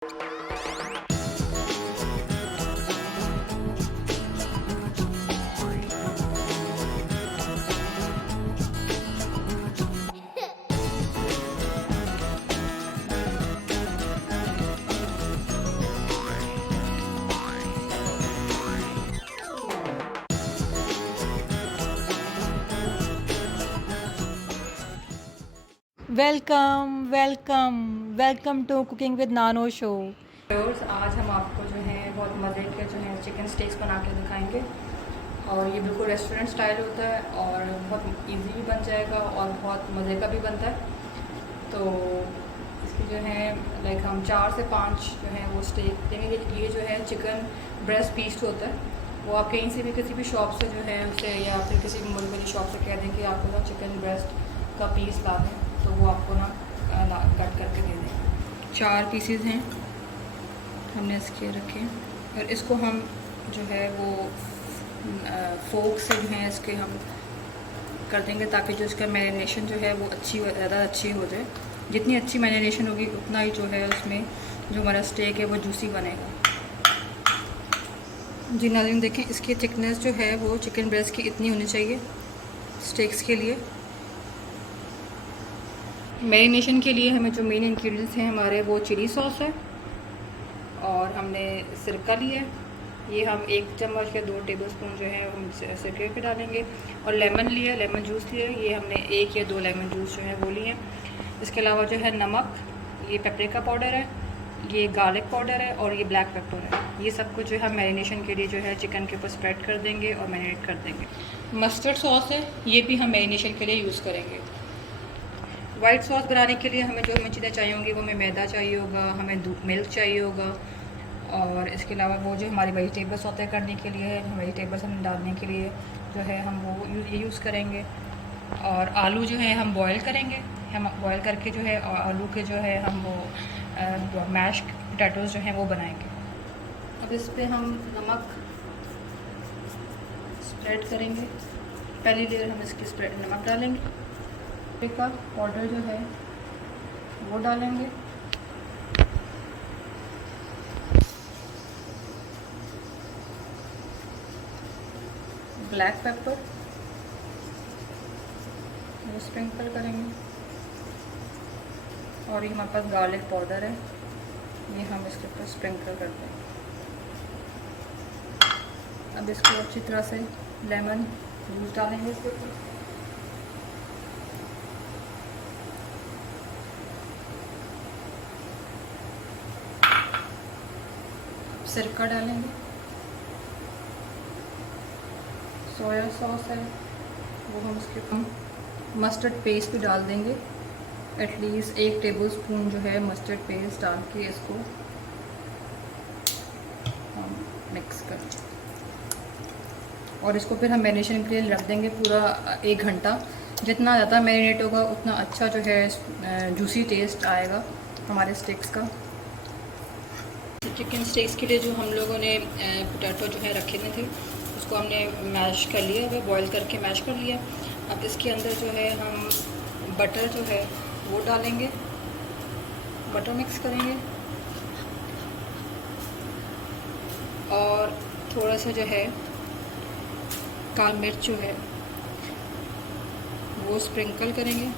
Welcome welcome welcome to cooking with Nano show. आज हम आपको जो है बहुत मज़े के जो है चिकन स्टेक्स बना के दिखाएंगे और ये बिल्कुल रेस्टोरेंट स्टाइल होता है और बहुत इजी भी बन जाएगा और बहुत मज़े का भी बनता है। तो इसकी जो है लाइक हम 4 से 5 जो है वो स्टेक देंगे। ये जो है चिकन ब्रेस्ट पीस होता है, वो आप कहीं से भी किसी भी शॉप से जो है उसे या फिर किसी भी मुल्क वाली शॉप से कह दें कि आपको ना चिकन ब्रेस्ट का पीस ला दें तो वो आपको ना कट करके दे देंगे। 4 पीसीज हैं हमने इसके रखे और इसको हम जो है वो फोक से जो है इसके हम कर देंगे ताकि जो इसका मैरिनेशन जो है वो ज़्यादा अच्छी हो जाए। जितनी अच्छी मैरिनेशन होगी उतना ही जो है उसमें जो हमारा स्टेक है वो जूसी बनेगा। जी नाज़रीन देखें, इसकी थिकनेस जो है वो चिकन ब्रेस्ट की इतनी होनी चाहिए स्टेक्स के लिए। मैरिनेशन के लिए हमें जो मेन इंग्रेडिएंट्स हैं हमारे वो चिली सॉस है और हमने सिरका लिया है। ये हम 1 चम्मच या 2 टेबलस्पून जो है हम सिरके के डालेंगे और लेमन लिया, लेमन जूस लिया, ये हमने 1 या 2 लेमन जूस जो है वो लिए हैं। इसके अलावा जो है नमक, ये पेपरिका पाउडर है, ये गार्लिक पाउडर है और ये ब्लैक पेपर है। ये सब कुछ जो है हम मैरिनेशन के लिए जो है चिकन के ऊपर स्प्रेड कर देंगे और मैरिनेट कर देंगे। मस्टर्ड सॉस है, ये भी हम मैरिनेशन के लिए यूज़ करेंगे। वाइट सॉस बनाने के लिए हमें जो चीज़ें चाहिए होंगी वो हमें मैदा चाहिए होगा, हमें मिल्क चाहिए होगा और इसके अलावा वो जो हमारी वेजिटेबल्स होते हैं करने के लिए है, वेजिटेबल्स हम डालने के लिए जो है हम वो यूज़ करेंगे। और आलू जो है हम बॉयल करेंगे, हम बॉयल करके जो है आलू के जो है हम वो मैश पोटैटोज़ जो हैं वो बनाएंगे। अब इस पर हम नमक स्प्रेड करेंगे। पहली लेयर हम इसकी स्प्रेड नमक डालेंगे, का पाउडर जो है वो डालेंगे, ब्लैक पेपर वो स्प्रिंकल करेंगे और ये हमारे पास गार्लिक पाउडर है, ये हम इसके ऊपर स्प्रिंकल कर देंगे। अब इसको अच्छी तरह से लेमन जूस डालेंगे इसके ऊपर, सिरका डालेंगे, सोया सॉस है वो हम उसके ऊपर मस्टर्ड पेस्ट भी डाल देंगे। एटलीस्ट 1 टेबलस्पून जो है मस्टर्ड पेस्ट डाल के इसको हम मिक्स कर और इसको फिर हम मैरिनेशन के लिए रख देंगे पूरा 1 घंटा। जितना ज़्यादा मैरिनेट होगा उतना अच्छा जो है जूसी टेस्ट आएगा हमारे स्टेक्स का। चिकन स्टेक्स के लिए जो हम लोगों ने पोटैटो जो है रखे हुए थे उसको हमने मैश कर लिया, वो बॉईल करके मैश कर लिया। अब इसके अंदर जो है हम बटर जो है वो डालेंगे, बटर मिक्स करेंगे और थोड़ा सा जो है काली मिर्च जो है वो स्प्रिंकल करेंगे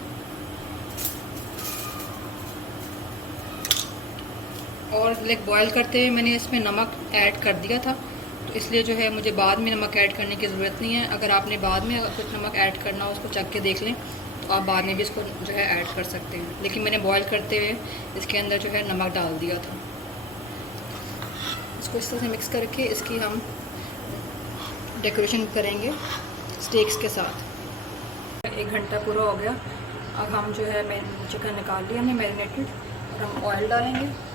और लाइक बॉईल करते हुए मैंने इसमें नमक ऐड कर दिया था तो इसलिए जो है मुझे बाद में नमक ऐड करने की ज़रूरत नहीं है। अगर आपने बाद में अगर कुछ नमक ऐड करना हो उसको चख के देख लें तो आप बाद में भी इसको जो है ऐड कर सकते हैं, लेकिन मैंने बॉईल करते हुए इसके अंदर जो है नमक डाल दिया था। इसको इस तरह से मिक्स करके इसकी हम डेकोरेशन करेंगे स्टेक्स के साथ। 1 घंटा पूरा हो गया, अब हम जो है चिकन निकाल लिया हमने मैरिनेटेड और हम ऑयल डालेंगे।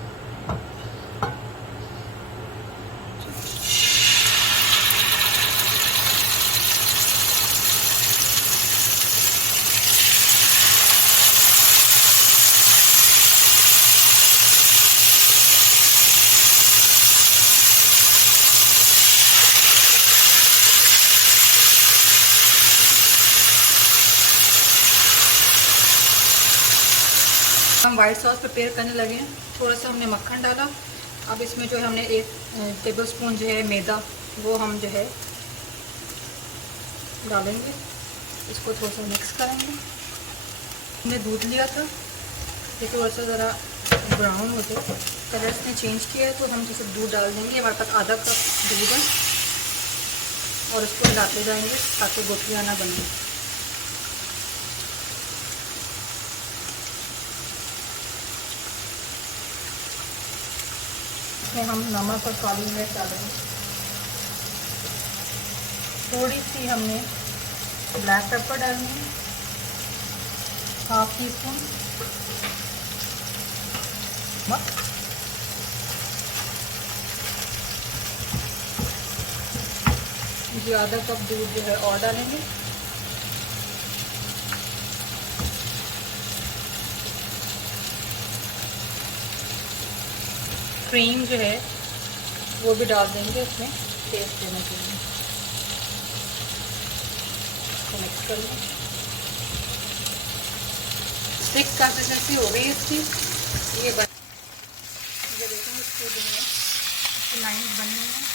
हम वाइट सॉस प्रिपेयर करने लगे हैं। थोड़ा सा हमने मक्खन डाला। अब इसमें जो है हमने 1 टेबलस्पून जो है मैदा वो हम जो है डालेंगे। इसको थोड़ा सा मिक्स करेंगे। हमने दूध लिया था, ये थोड़ा सा ज़रा ब्राउन हो जाए, कलर इसने चेंज किया है, तो हम जैसे दूध डाल देंगे। हमारे पास आधा कप दूध है और इसको हिलाते जाएंगे ताकि गुठलियाँ ना बने। इसमें हम नमक और काली मिर्च डालेंगे। थोड़ी सी हमने ब्लैक पेपर डालनी है, ½ टीस्पून। जी आधा कप दूध जो है और डालेंगे। क्रीम जो है वो भी डाल देंगे इसमें टेस्ट देने के लिए। मिक्स कर लें। थिक कंसिस्टेंसी हो गई इसकी। ये देखेंगे इसको जो है इसकी लाइन बनी है।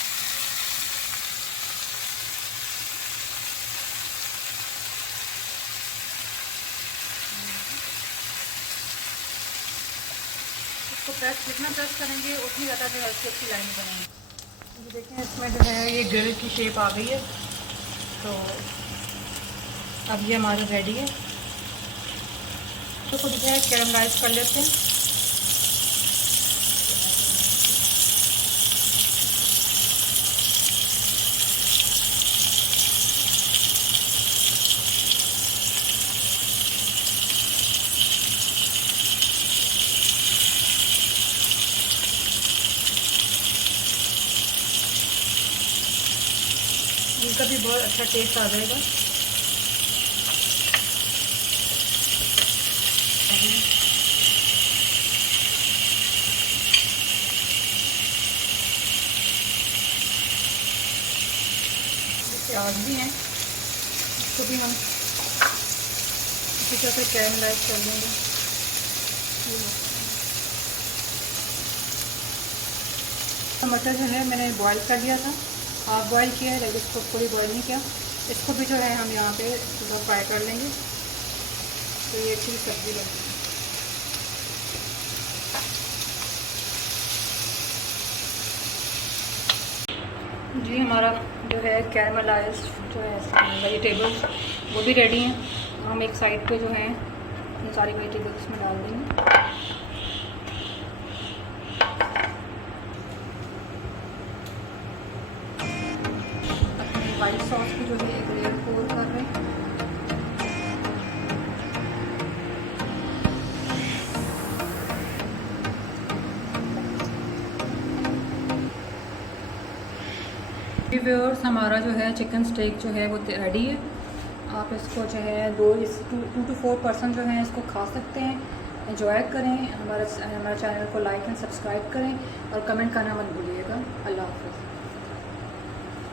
इसको जितना प्रेस करेंगे उतनी ज़्यादा जो है इसकी अच्छी लाइन बनेगी। ये देखें इसमें जो है ये ग्रिल की शेप आ गई है। तो अब ये हमारा रेडी है। तो जो है कैरमलाइज कर लेते हैं। इनका भी बहुत अच्छा टेस्ट आ जाएगा। प्याज भी हैं, इसको भी हम इसी तरह से कैरमलाइज कर लेंगे। टमाटर जो है मैंने बॉईल कर लिया था, हाफ बॉईल किया है, लेकिन इसको पूरी बॉईल नहीं किया। इसको भी जो है हम यहाँ पे थोड़ा फ्राई कर लेंगे, तो ये अच्छी सब्ज़ी लगेगी। जी हमारा जो है कैरमलाइज जो है वेजिटेबल्स वो भी रेडी हैं। हम एक साइड पे जो है ये सारी वेजिटेबल्स में डाल देंगे। अपनी वाइट सॉस की जो है एक लेयर पोर कर रहे हैं। व्यूअर्स हमारा जो है चिकन स्टेक जो है वो रेडी है। आप इसको जो है 2 to 4 पर्सन जो है इसको खा सकते हैं। एंजॉय करें। हमारे चैनल को लाइक एंड सब्सक्राइब करें और कमेंट करना मत भूलिएगा। अल्लाह हाफ़िज़।